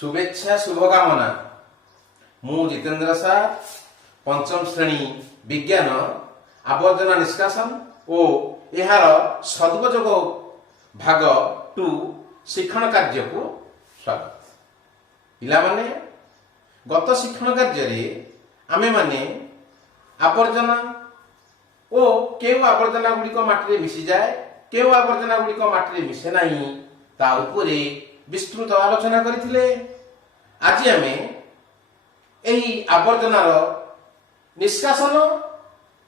शुभेच्छा शुभकामना मु जितेंद्र सार पंचम श्रेणी विज्ञान आवर्जना निष्कासन और यार सदुपयोग भाग 2 शिक्षण कार्य को स्वागत। पिला माने गत शिक्षण कार्य रे आमे माने आवर्जना ओ केउ आवर्जना गुड़िक माटी रे मिसी जाए केउ आवर्जना गुड़िक माटी रे मिसे नाही ता उपरे विस्तृत आलोचना करथिले। आज आमे एही आवर्जनार निष्कासन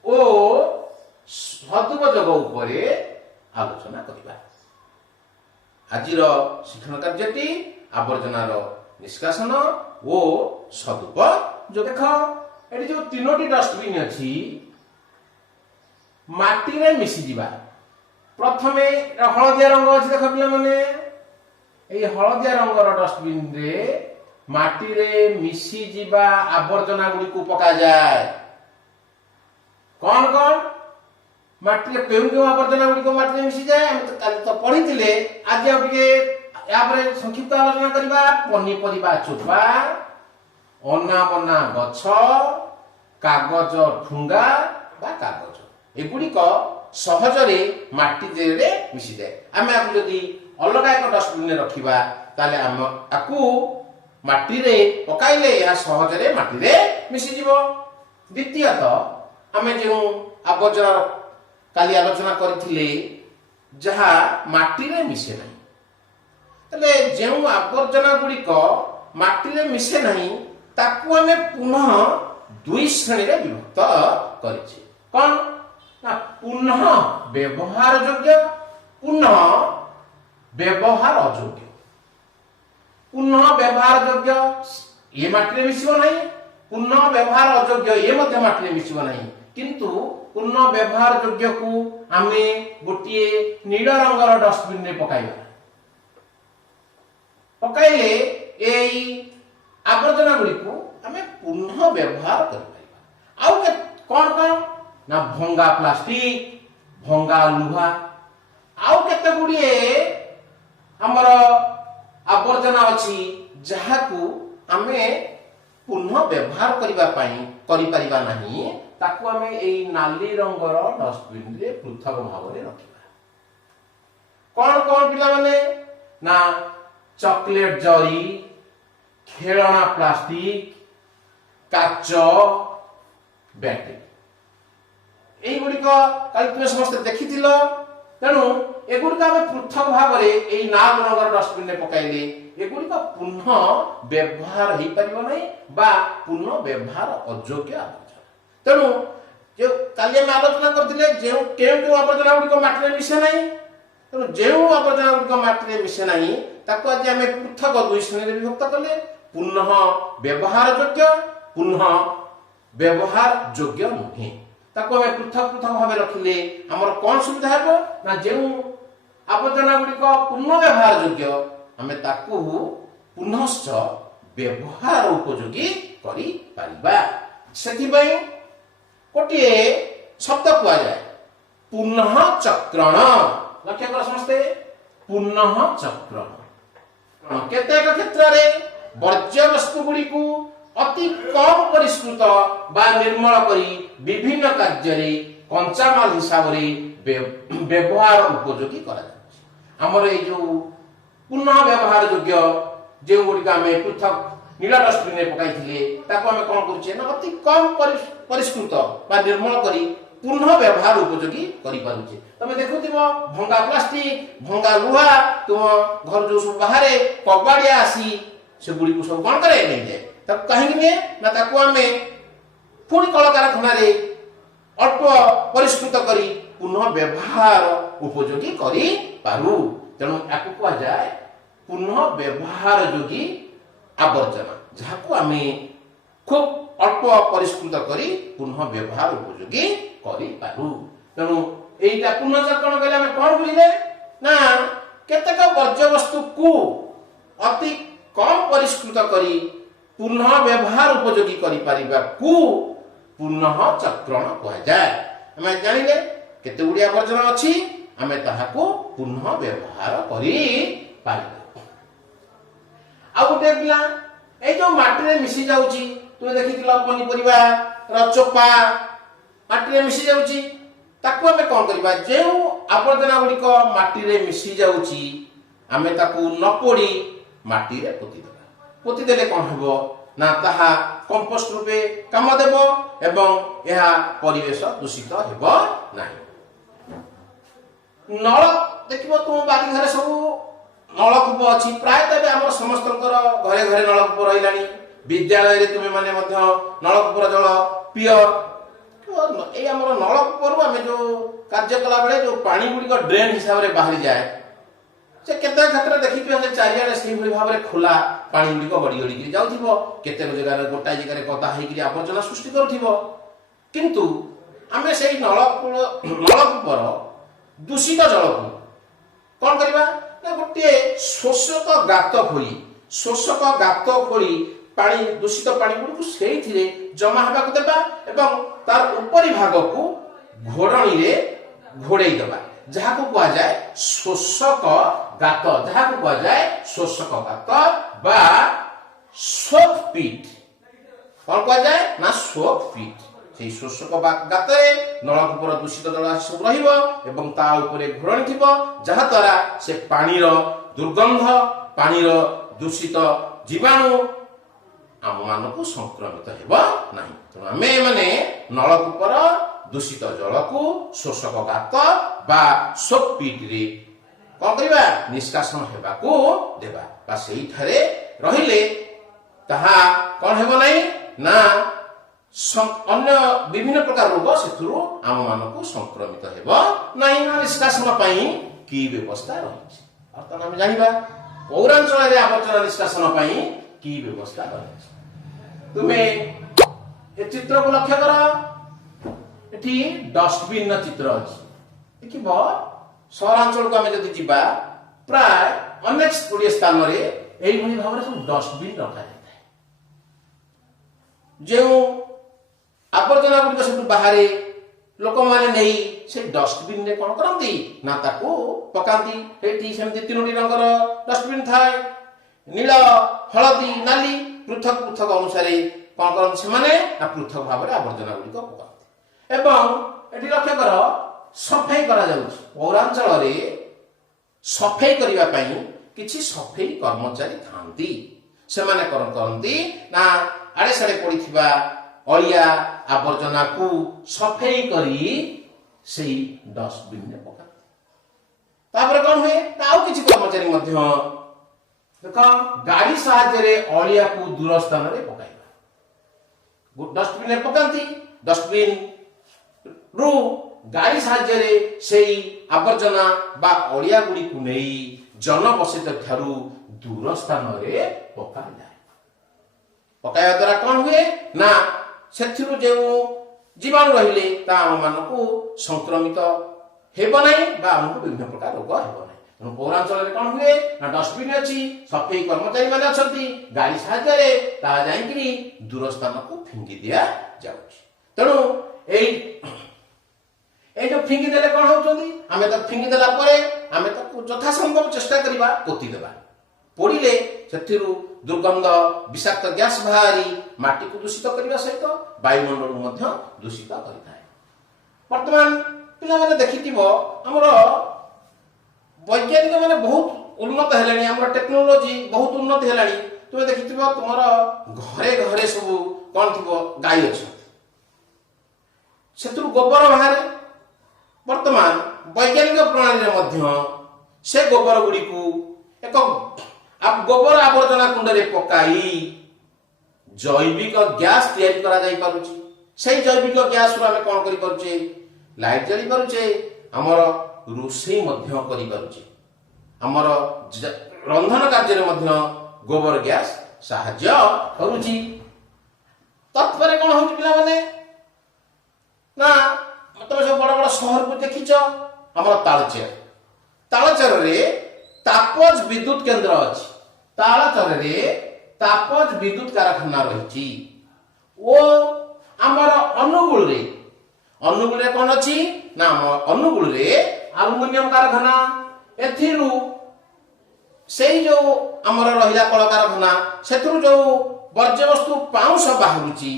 ओ सदुपयोग उपरे आलोचना करिबा। आजिर शिक्षण कार्यटी आवर्जनार निष्कासन ओ सदुपयोग। देख एटी जो तीनोटी डस्टबिन अछि माटी रे मिसी जिबा। प्रथमे हलदिया रंग अछि देख पिला माने एई हलदिया रंगर डस्टबिन रे माटी रे मिसी जिबा आवर्जना गुडी को पका जाय। कौन कौन माटी रे केउ केउ आवर्जना गुडी को माटी रे मिसी जाय हम तो काल तो पढिथिले। आज आ टिके या पर संक्षिप्त आलोचना करिबा। पनी परिबा चोपा, अना बना गछ, कागज ठुंगा बा कागज एगुडी को सहजरे माटी रे मिसी जाय। आमे आपु जदी अलग एक डस्टबिन रे रखिबा ताले हम आकु माटी रे पकाइले या सहजरे माटी रे मिसी जिवो। द्वितीयत आमे जे आवर्जना काली आलोचना करथिले जहा माटी रे मिसे नाही तले जेउ आवर्जना गुडी को माटी रे मिसे नाही ताकू आमे पुनः दुई श्रेणी रे विभक्त करिछि। कोन ना पुनः व्यवहार योग्य, पुनः व्यवहार अयोग्य। पुनः व्यवहार योग्य ये माटी रे मिसिबो नाही, पुनः व्यवहार अयोग्य ये मध्य माटी रे मिसिबो नाही। किंतु पुनः व्यवहार योग्य को आमे गोटिए नील रंगर डस्टबिन रे पकाइबा। पकाइले एई आवर्जना गुडी को आमे पुनः व्यवहार करि परिबा। आउ के कोन कोन ना भंगा प्लास्टिक, भंगा लुहा आउ केते गुडीए हमर आवर्जना अछि जहाकू आमे पुनः व्यवहार करिबा पई करि परिबा नाही ताकू आमे एई नाली रंगर डस्टबिन रे पृथक भाव रे रखिबा। कोन कोन पिला माने ना चॉकलेट जरी, खेलना प्लास्टिक, काच, बैटरी एई गुडी को काल तुमे समस्त देखिथिलो। तेणु एगुडी आमे पृथक भाव रे एई नाल रंगर डस्टबिन रे पकाइले एगुडी को पुनः व्यवहार हेई परिबो नै बा पुनः व्यवहार अयोग्य आवर्जना। तेणु जो काली हम आलोचना करथिले जे केउ आवर्जना गुडी को माटी रे मिसे नै तेणु जेउ आवर्जना गुडी को माटी रे मिसे नै ताको आज आमे पृथक दुई श्रेणी रे विभक्त कले। पुनः व्यवहार योग्य, पुनः व्यवहार योग्य नुहे ताको हमें पृथक पृथक भाव रखिले हमर कोन सुविधा हेबो ना जेउ आवर्जना गुडी को पुनः व्यवहार योग्य हमें ताकू पुनश्च व्यवहार उपयोगी करि परिबा। सेति पई कोटिए शब्द कुआ जाय पुनः चक्रण। लक्ष्य कर समस्ते पुनः चक्रण। केतेक क्षेत्र रे वर्ज्य वस्तु गुडी को अति कम परिष्कृत बा निर्मल करी विभिन्न कार्य रे कंचा माल हिसाब रे व्यवहार उपयोगी करा जाय। हमर ए जो पुनः व्यवहार योग्य जे गुडी का में पृथक नीला डस्टबिन रे पकाइथिले ताको हम कोन करूचे ना अति कम परिष्कृत बा निर्मल करी पुनः व्यवहार उपयोगी करि पारुचे। तमे देखुथिबो भंगा प्लास्टिक, भंगा लुहा तुम घर जो सब बाहरे कबाड़िया आसी से गुडी को सब कोन करे नै जाय ताको काहे ने ना ताको हमें पुणी कल कारखाना रे अल्प परिष्कृत करी पुनः व्यवहार उपयोगी करि पारु। तेणु याकू कुआ जाय पुनः व्यवहार योगी आवर्जना जहाकू हमें खूब अल्प परिष्कृत करी पुनः व्यवहार उपयोगी करि पारु। तेणु एइटा पुनः चक्रण कहले हम कोन बुझिले ना केतेक वर्ज्य वस्तु को अति कम परिष्कृत करी पुनः व्यवहार उपयोगी करि परिबा को पुनः चक्रण कह जाय। हम जानिले केते गुडी आवर्जना अछि हमें ताहाको पुनः व्यवहार करि पारिबा। ଆଉ गोटे पिला ए जो माटी रे मिसी जाउची तुमे देखिथिलो पनीपरिबा र चोपा माटी रे मिसी जाउची ताकू हमें कौन करिबा जे आवर्जना गुड़िक माटी रे मिसी जाउची आमे ताकू न पोड़ी माटी रे पोती देले कौन हेबो ना ताहा कंपोस्ट रूपे काम देबो एवं यह परिवेश दूषित हेबो नाही। नल देखिबो तुम बारी घरे सब नलकूप अच्छी प्रायतः आम समस्त घरे घरे नलकूप रही विद्यालय रे तुम मैंने नलकूपर जल पीय ये आम नलकूपर आम जो कार्य कला बेले जो पानी गुड़िक ड्रेन हिसाब से बाहरी जाए से केते क्षेत्र देखिए चारिआडे से भाव में खोला पानी गुड़िक गड़ी गड़ी जाऊँ केते जगह गोटाए जगह कदा होकर आवर्जना सृष्टि करुथिबो किंतु आमे से नलकूपर दूषित जल को कौन करवा ना गोटे शोषक गात खोली पानी दूषित पानी गुड़ से जमा हवा देवा एवं तार उपरी भाग को घोड़णी रे घोड़े देवा जहाँ को कहा जाए शोषक गात जहाँ को कहा जाए शोषक गात बा सोक पीट कौन कहा जाए ना सोक पीट से शोषक गाते नलकूपर दूषित जल सब रही ता उपरे घोड़णी थी जहा द्वारा से पानीर दुर्गंध पानीर दूषित जीवाणु आम मानक संक्रमित हेब नहीं तेणु आमे माने नलकूपर दूषित जल को शोषक गात बा सोक पीट रे कौन करवा निष्कासन हेबा को देबा बा सेही थारे रहिले ताहा कौन हेबो नहीं ना अन्य विभिन्न प्रकार रोग से आम मानक संक्रमित हेब नहीं निष्कासन पाई की व्यवस्था रही बर्तमान आम जानिबा पौरांचल रे आवर्जना निष्कासन पाई की व्यवस्था रही तुमे ए चित्र को लक्ष्य कर एठी डस्टबिन चित्र अछि देखिबो सहरांचल को आम जदि जिबा प्राय अनेक गुड़िए स्थान रे एही भली भाव रे सब डस्टबिन रखा जाय जे आवर्जना गुड़िक सब बाहर लोक मैंने नहीं से डस्टबिन रे कौन करती ना ताको पकाती एठी सेमती तीनोटी रंगर डस्टबिन थाए नील हलदी नाली पृथक पृथक अनुसार कौन करते से माने ना पृथक भाव में आवर्जना गुड़िक पकाती एवं एठी लक्ष्य कर सफाई करा जाउछ पौरांचल रे सफाई करिवा पई किछि सफाई कर्मचारी थांती से माने करती ना आड़े साड़े पड़िथिबा अलिया आवर्जना को सफाई करी से डस्टबिन में पका तापर कौन हुए आउ किछि कर्मचारी मध्य देख गाड़ी साहाय्य अलिया को दूर स्थान रे पकाइबा डस्टबिन में पकांती डस्टबिन रु गाड़ी साहाय्य से आवर्जना बा अलिया गुड़ी को नहीं जनबसित ठारू दूर स्थान रे पका जाए पकाया द्वारा कौन हुए ना सेथिरु जे जीवाणु रहिले ता आम मानकु संक्रमित हेब नहीं बा हमको विभिन्न प्रकार रोग हेब नहीं तेणु पौरांचल रे कौन हुए ना डस्टबिन अछि सफाई कर्मचारी माने अछंती गाड़ी साहाय्य रे ता जाईकरी दूर स्थान को फिंगी दिया जाउछि तेणु ए जो फिंगी देले कौन होउछंती आमे त फिंगी देला परे आमे त यथा संभव चेष्टा करिबा पोती देबा पोड़िले सेथिरु दुर्गंध विषाक्त गैस बाहरी माटी को दूषित करने सहित वायुमंडल मध्य दूषित करिଥାଏ वर्तमान पिला माने देखिथिबो हमर वैज्ञानिक माने बहुत उन्नत हेलानी हमर टेक्नोलॉजी बहुत उन्नत हेलानी तुमे देखिथिबो तुमर घरे घरे सब कोन थिबो गाय अछि सेतु गोबर बाहरे वर्तमान वैज्ञानिक प्रणाली रे मध्य से गोबर गुडी को एक आप गोबर आवर्जना कुंड रे पकाई जैविक गैस तैयारी करा जाई पारुची से जैविक गैस रो हमें कोन करि पारुचे लाइट जली पारुचे हमर रोषेई मध्य करि पारुचे हमर रंधन कार्य रे मध्य गोबर गैस सहाय्य करूची तत्परे कोन होची पिला माने ना तुम सब बड़ बड़ शहर को देखिछ हमर तालचेर रे तापज विद्युत केंद्र अछि तालचेर रे तापज विद्युत कारखाना रही ओ आमर अनुगुल रे कौन अच्छी ना अनुगुल रे एल्युमिनियम कारखाना एथिरु सेई जो आमर रहिला कलकारखाना सेथुरु जो वर्ज्यवस्तु पाउंश बाहरुची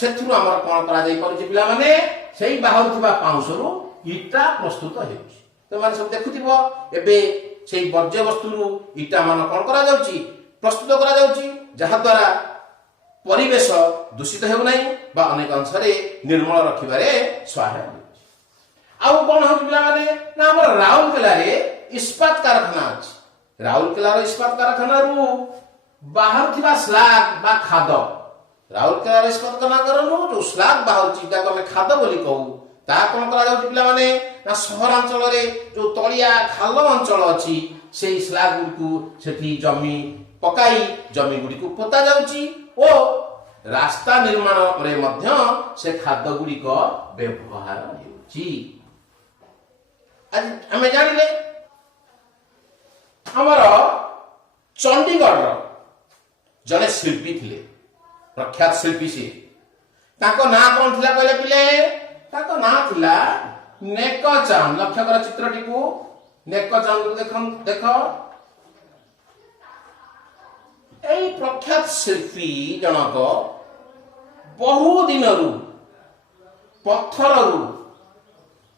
सेथुरु आमर कोन करा जाई पारुची पिला माने सेई बाहरुथिबा पाउंशरु इटा प्रस्तुत हेउची तो माने सब देखुथिबो एबे सेई वर्ज्यवस्तुरु इटा मान कोन करा जाउची प्रस्तुत करा जाउची जहा द्वारा परिवेश दूषित हेउ नै बा अनेक अंशरे निर्मल रखिबारे सहायक होउची आउ कोन हो पिला माने ना हमर राउरकेला रे इस्पात कारखाना अछि राउरकेला रो इस्पात कारखाना रु बाहर थिबा स्लाग बा खाद राउरकेला रो इस्पात कारखाना रु जो स्लाग बाहर चिता को खाद बोली कहू ता कोन करा जाउची पिला माने ना सहरांचल रे जो तलिया खाल अंचल अछि सेई स्लाग गुडकू सेठी जमी पकाई जमी गुडीकू पोता जाउची ओ रास्ता निर्माण रे मध्य से खाद्य गुडी को व्यवहार हेउची आज हमें जानिले हमर चंडीगढ़ जने शिल्पी थिले प्रख्यात शिल्पी से ताको ना कोन थिला कहले पिले ताको ना थिला नेकचांद लक्ष्य कर चित्रटी को नेकचांद को देखो एई प्रख्यात शिल्पी जनक बहु दिनरु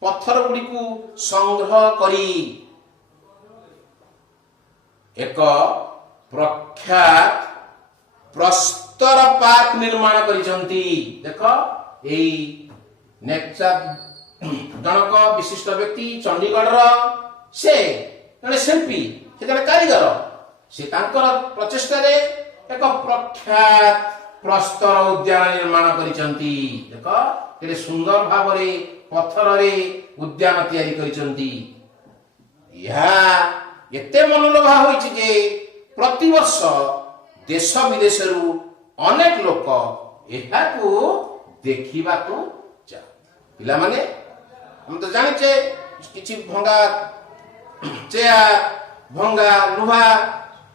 पत्थर गुडी को संग्रह करी एक प्रख्यात प्रस्तर पार्क निर्माण करिसंती देखो एई नेकचांद जनक विशिष्ट व्यक्ति चंडीगढ़ रो से जने शिल्पी से जने कारीगर से तांकर प्रचेष्टा रे एक प्रख्यात प्रस्तर उद्यान निर्माण करिसंती देखो केते सुंदर भाबरे पत्थर रे उद्यान तयारी करिसंती या एते मनोलोभा होइछि जे प्रति वर्ष देश विदेश रु अनेक लोक एहाकू देखिबा को जा पिला माने हम तो जानि छे किछि भंगा चेयर भंगा लुहा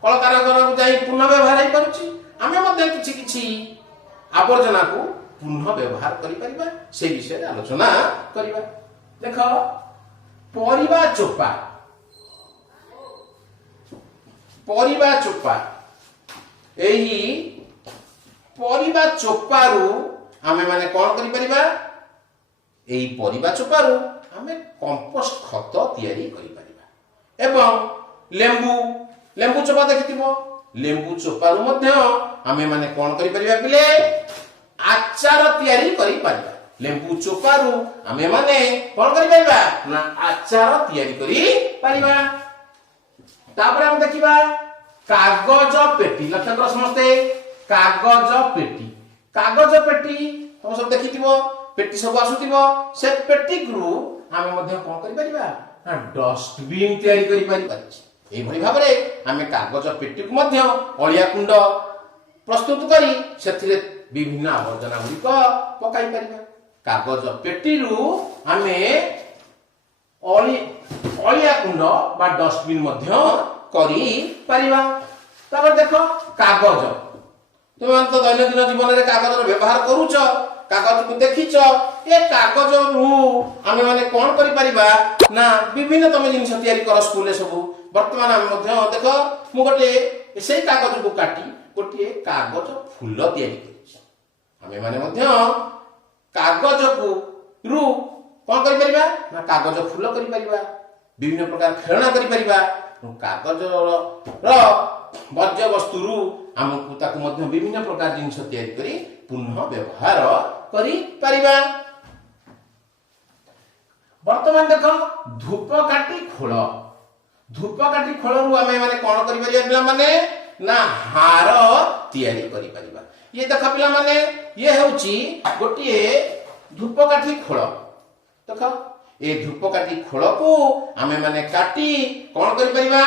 कलकारखाना को जाई पुनः व्यवहार होई परुछि आमे मध्ये किछि किछि आवर्जना को पुनः व्यवहार करि परिबा से विषय रे आलोचना करिबा देखो परिबा चोपा एही परिबा चोपारू आमे माने कोन करि परिबा एही परिबा चोपारू आमे कंपोस्ट खत तयारी करि परिबा एवं लेंबू चोपा देखिथिबो लेंबू चोपारू मध्ये आमे माने कोन करि परिबा पिले आचार तयारी करि परिबा लेंबू चोपारू आमे माने कोन करि परिबा ना आचार तयारी करि परिबा तापर हम देखिबा कागज पेटी लक्ष्य कर समस्ते कागज पेटी तुम सब देखिथिबो पेटी सब आसुथिबो से पेटी गुरु आमे मध्ये कोन करि परिबा ना डस्टबिन तयारी करि परिबा एई भली भाबरे आमे कागज पेटी को मध्ये अलिया कुंड प्रस्तुत करी सेथिरे विभिन्न आवर्जना गुडी को पकाई परिबा कागज पेटी रु आमे अलिया कुंड बा डस्टबिन मध्ये करी परिबा तब देखो कागज तुम तो दैनंदिन जीवन रे कागज रो व्यवहार करूछ कागज को देखिछ ए कागज रु आमे माने कोन करि परिबा ना विभिन्न तमे जिनिस तयारी कर स्कूल सब वर्तमान आमे मध्ये देखो मु गोटे सेई कागज को काटी गोटे कागज फूल तयारी करिछ आमे माने मध्ये कागज को रु कोन करि परिबा ना कागज फूल करि परिबा विभिन्न प्रकार खेलना करि परिबा कागज रो वर्ज्य वस्तु रु हमकु ताकु मध्ये विभिन्न प्रकार जिनिस तयारी करी पुनः व्यवहार करी परिबा वर्तमान देखो धूपकाठी खोल रु आमे माने कोन करि परिबा पिला माने ना हार तयारी करी परिबा ये देखो पिला माने ये होची गोटिए धूपकाठी खोल देखो ए धूपकाठी खोल को आमे माने काटी कोन करि परिबा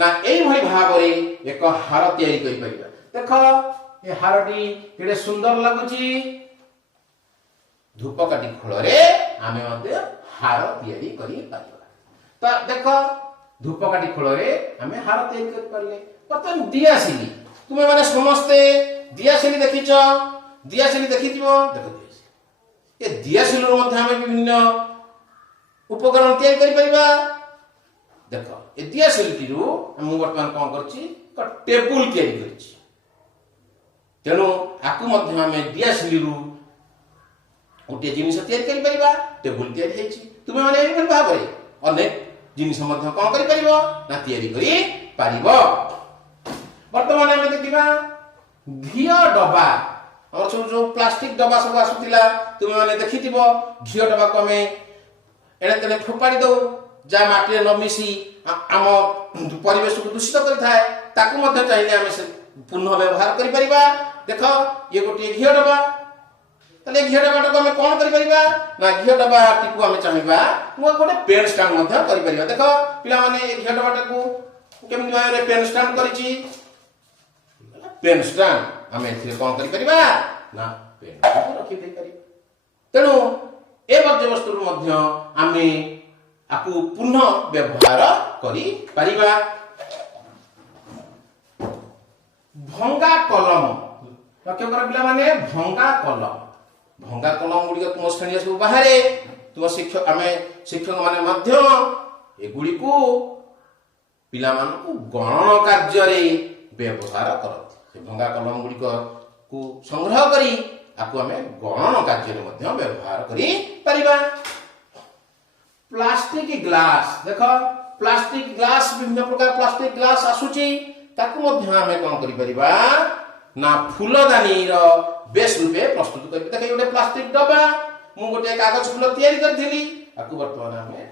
ना एई भई भाबरे एक हार तयारी करि परिबा देखो ए हारटी केडे सुंदर लागुची धूपकाठी खोल रे आमे मध्ये हार तयारी करि परिबा त देखो धूपकाठी खोल रे आमे हार तयारी करि परले पतन दियासिली तुमे माने समस्ते दियासिली देखिथिबो देखो ए दियासिली मध्ये आमे विभिन्न उपकरण तयारी करि परिबा देखो ए दियाशिली मु बर्तमान कौन करछि टेबुल तैयारी करछि तेणु आकु मध्य आमे दियाशिली गोटे जिनिस तैयारी करि परिबा टेबुल तैयारी हेछि तुमे माने एई भाव रे अनेक जिनिस मध्य कौन करि परिबो ना तैयारी करि परिबो वर्तमान आमे देखिबा घियो डबा और जो प्लास्टिक डबा सब आसुतिला तुमे माने देखिथिबो घियो डबा को आमे एने तेने फोपाड़ी दो जा माटी न मिसी आम परिवेश को दूषित करिथाय ताकू मध्य चाहिए आमे से पुनः व्यवहार करि परिबा देखो ये गोटे घियो डबा तले घियो डबा को आमे कोन करि परिबा ना घियो डबा टिकु आमे चाहिबा मो गोटे पेन स्टैंड मध्य करि परिबा देखो पिला माने घियो डबा टाकू केमि माने पेन स्टैंड करिछि पेन स्टैंड आमे एथिरे कोन करि परिबा ना पेन को रखि दे परिबा तेणु ए वर्ज्य वस्तु मध्य आमे आकु पुनः व्यवहार करि परिबा भंगा कलम लक्ष्य कर पिला माने भंगा कलम गुडी तुम श्रेणी सब बाहरे तुम शिक्षक आमे शिक्षक माने मध्य एगुडी को पिला मान को गणन कार्य रे व्यवहार करत से भंगा कलम गुडी को संग्रह करी आकु आमे गणन कार्य रे मध्य व्यवहार करि परिबा प्लास्टिक ग्लास देखो प्लास्टिक ग्लास विभिन्न प्रकार प्लास्टिक ग्लास आसुची ताकू मध्य आमे कोन करि परिबा ना फूलदानी रो बेस रूपे प्रस्तुत करि देखै गोटे प्लास्टिक डबा मु गोटे कागज फूल तैयारी करथिली आकु वर्तमान आमे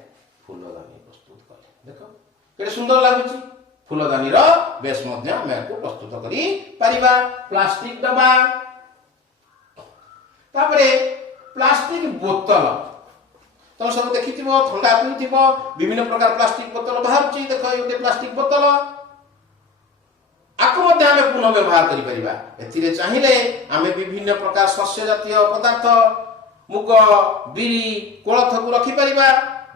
फूलदानी प्रस्तुत कले देखो केते सुंदर लागुची फूलदानी रो बेस मध्य आमे आकु प्रस्तुत करि परिबा प्लास्टिक डबा तापरे प्लास्टिक बोतल तुम सब देखिथिबो ठंडा पिउथिबो विभिन्न प्रकार प्लास्टिक बोतल बाहरची देखो गोटे प्लास्टिक बोतल आकु मध्य आमे पुनः व्यवहार करि परिबा एथिरे चाहिले आमे विभिन्न प्रकार शस्य जातीय पदार्थ मुग बिरी कोलथ को रखि परिबा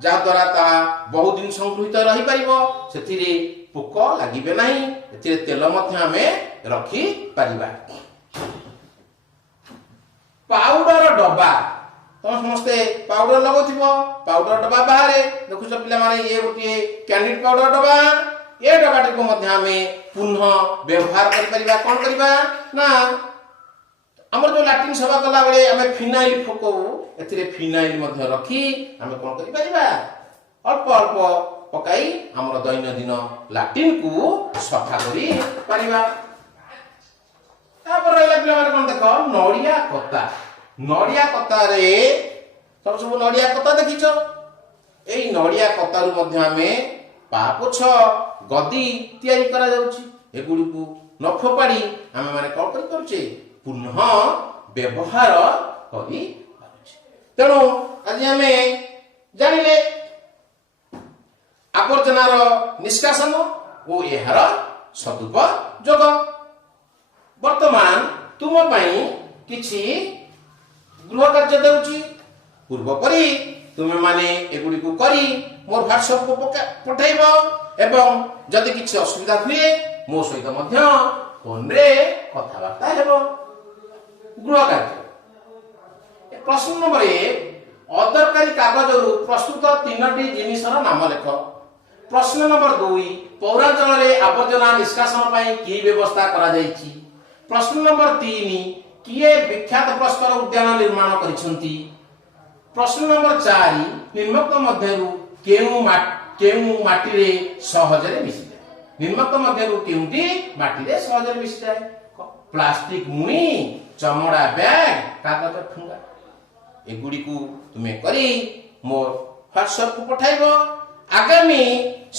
जा द्वारा ता बहुत दिन संग्रहित रहि परिबो सेथिरे पोक लागिबे नाही एथिरे तेल मध्य आमे रखि परिबा पाउडर डब्बा तुम समस्ते पाउडर लगोथिबो पाउडर डब्बा बाहरे देखुछ पिला माने ये गोटे कैंडिड पाउडर डब्बा ये डब्बाटी को मध्य हमें पुनः व्यवहार करि परिबा कोन करिबा ना हमर जो लैट्रिन सेवा कला बेले हमें फिनाइल फको एथिरे फिनाइल मध्य रखी हमें कोन करि परिबा अल्प अल्प पकाई हमर दैनंदिन लैट्रिन को सफा करि परिबा तापर रहला पिला माने कोन देखो नड़िया कता रे सब नड़िया कता देखिछो एई नड़िया कता रु मध्य हमें पापोछ गदी तैयारी करा जाउची एगुडी को न फोपाड़ी आमे माने कोन करि करछे पुनः व्यवहार करि पारुछे तेणु आज आमे जानिले आवर्जनार निष्कासन ओ एहार सदुपयोग वर्तमान तुम पई किछि गृह कार्य देउची पूर्व परी तुमे माने एगुडी को करी मोर व्हाट्सएप को पठाइबो एवं जदि किछि असुविधा हुए मो सहित मध्य फोन रे कथा वार्ता हेबो गृह कार्य प्रश्न नंबर 1 अदरकारी कागज रु प्रस्तुत तीनटी जिनिसर नाम लेख प्रश्न नंबर 2 पौरांचल रे आवर्जना निष्कासन पई की व्यवस्था करा जाईची प्रश्न नंबर 3 किए विख्यात पुरस्कार उद्यान निर्माण करिसंती प्रश्न नंबर 4 निम्नक्त मध्यरु केउ माटी रे सहज रे मिसि जाय निम्नक्त मध्यरु केउटी माटी रे सहज रे मिसि जाय प्लास्टिक मुनी चमड़ा बैग कागज ठुंगा एगुडी को तुमे करी मोर व्हाट्सएप को पठाइबो आगामी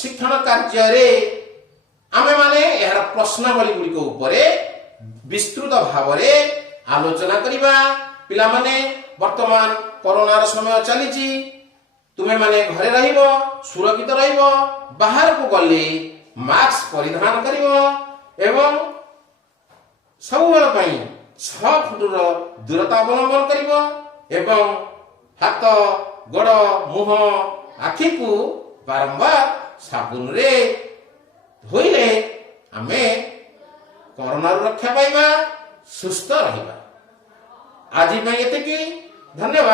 शिक्षण कार्य रे आमे माने यार प्रश्नावली गुडी को ऊपरे विस्तृत भाव रे आलोचना करिबा पिला माने वर्तमान कोरोना रो समय चलीची तुमे माने घरे रहिबो सुरक्षित रहिबो बाहर को गले मास्क परिधान करिबो एवं सबवेल पई 6 फुट रो दूरता अवलंबन करिबो एवं हाथ गोड़ मुह आखि को बारंबार साबुन रे धोइले आमे कोरोना रक्षा पाइबा सुस्थ रहिबा आज एते की धन्यवाद।